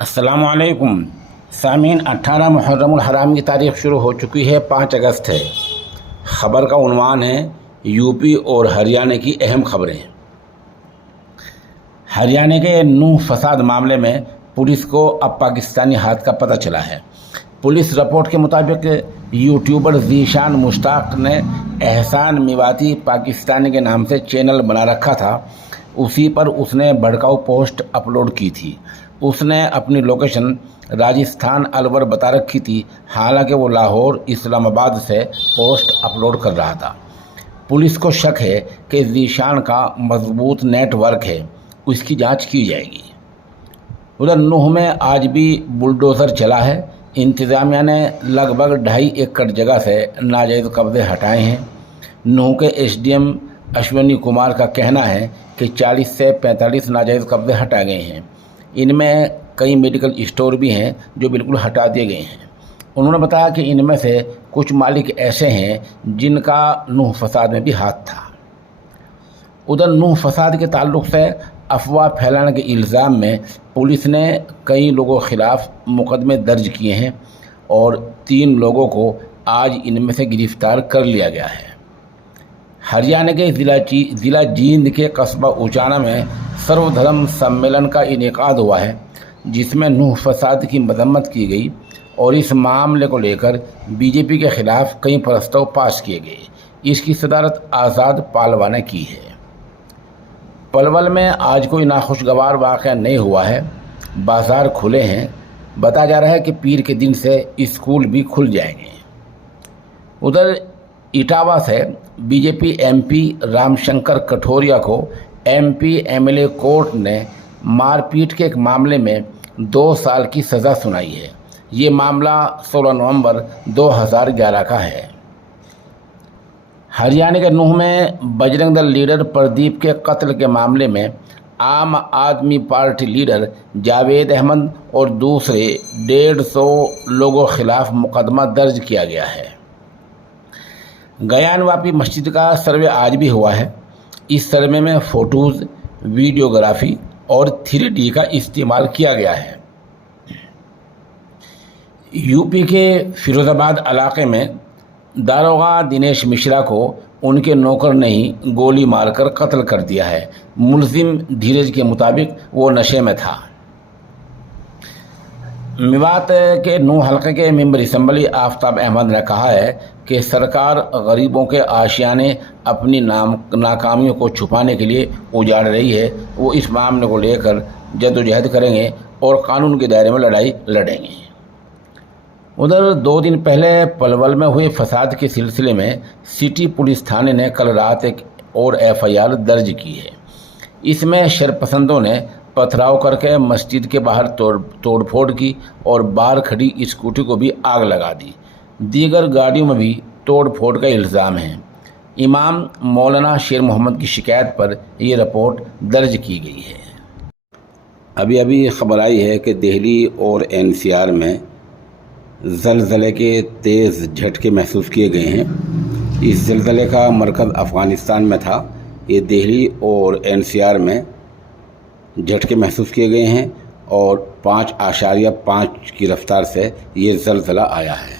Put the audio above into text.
अस्सलाम वालेकुम सामीन। 18 मुहर्रमुल हराम की तारीख शुरू हो चुकी है, 5 अगस्त है। ख़बर का उन्वान है यूपी और हरियाणा की अहम खबरें। हरियाणा के नूह फसाद मामले में पुलिस को अब पाकिस्तानी हाथ का पता चला है। पुलिस रिपोर्ट के मुताबिक यूट्यूबर ज़ीशान मुश्ताक ने एहसान मेवाती पाकिस्तानी के नाम से चैनल बना रखा था। उसी पर उसने भड़काऊ पोस्ट अपलोड की थी। उसने अपनी लोकेशन राजस्थान अलवर बता रखी थी, हालांकि वो लाहौर इस्लामाबाद से पोस्ट अपलोड कर रहा था। पुलिस को शक है कि ज़ीशान का मजबूत नेटवर्क है, उसकी जांच की जाएगी। उधर नूह में आज भी बुलडोज़र चला है। इंतज़ामिया ने लगभग 2.5 एकड़ जगह से नाजायज़ कब्ज़े हटाए हैं। नूह के एसडीएम अश्विनी कुमार का कहना है कि 40 से 45 नाजायज़ कब्ज़े हटा गए हैं। इनमें कई मेडिकल स्टोर भी हैं जो बिल्कुल हटा दिए गए हैं। उन्होंने बताया कि इनमें से कुछ मालिक ऐसे हैं जिनका नूह फसाद में भी हाथ था। उधर नूह फसाद के ताल्लुक़ से अफवाह फैलाने के इल्ज़ाम में पुलिस ने कई लोगों के ख़िलाफ़ मुकदमे दर्ज किए हैं और 3 लोगों को आज इनमें से गिरफ़्तार कर लिया गया है। हरियाणा के ज़िला जींद के कस्बा उचाना में सर्वधर्म सम्मेलन का इनेकाद हुआ है, जिसमें नूह फसाद की मजम्मत की गई और इस मामले को लेकर बीजेपी के ख़िलाफ़ कई प्रस्ताव पास किए गए। इसकी सदारत आज़ाद पालवा ने की है। पलवल में आज कोई नाखुशगवार वाक़या नहीं हुआ है। बाज़ार खुले हैं। बताया जा रहा है कि पीर के दिन से स्कूल भी खुल जाएंगे। उधर इटावा से बीजेपी एमपी रामशंकर कठोरिया को एमपी एमएलए कोर्ट ने मारपीट के एक मामले में 2 साल की सज़ा सुनाई है। ये मामला 16 नवंबर 2011 का है। हरियाणा के नूह में बजरंग दल लीडर प्रदीप के कत्ल के मामले में आम आदमी पार्टी लीडर जावेद अहमद और दूसरे 150 लोगों के खिलाफ मुकदमा दर्ज किया गया है। गयानवापी मस्जिद का सर्वे आज भी हुआ है। इस सर्वे में फ़ोटोज़, वीडियोग्राफी और 3D का इस्तेमाल किया गया है। यूपी के फिरोज़ाबाद इलाके में दारोगा दिनेश मिश्रा को उनके नौकर ने ही गोली मारकर कत्ल कर दिया है। मुलजिम धीरज के मुताबिक वो नशे में था। मेवात के नूह हल्के के मेंबर असम्बली आफ्ताब अहमद ने कहा है कि सरकार गरीबों के आशियाने अपनी नाकामियों को छुपाने के लिए उजाड़ रही है। वो इस मामले को लेकर जद्दोजहद करेंगे और कानून के दायरे में लड़ाई लड़ेंगे। उधर 2 दिन पहले पलवल में हुए फसाद के सिलसिले में सिटी पुलिस थाने ने कल रात एक और FIR दर्ज की है। इसमें शरपसंदों ने पथराव करके मस्जिद के बाहर तोड़फोड़ की और बाहर खड़ी स्कूटी को भी आग लगा दी। दीगर गाड़ियों में भी तोड़फोड़ का इल्ज़ाम है। इमाम मौलाना शेर मोहम्मद की शिकायत पर यह रिपोर्ट दर्ज की गई है। अभी खबर आई है कि दिल्ली और NCR में ज़लज़ले के तेज़ झटके महसूस किए गए हैं। इस ज़लज़ले का मरकज़ अफ़गानिस्तान में था। ये दिल्ली और NCR में झटके महसूस किए गए हैं और 5.5 की रफ्तार से ये ज़लज़ला आया है।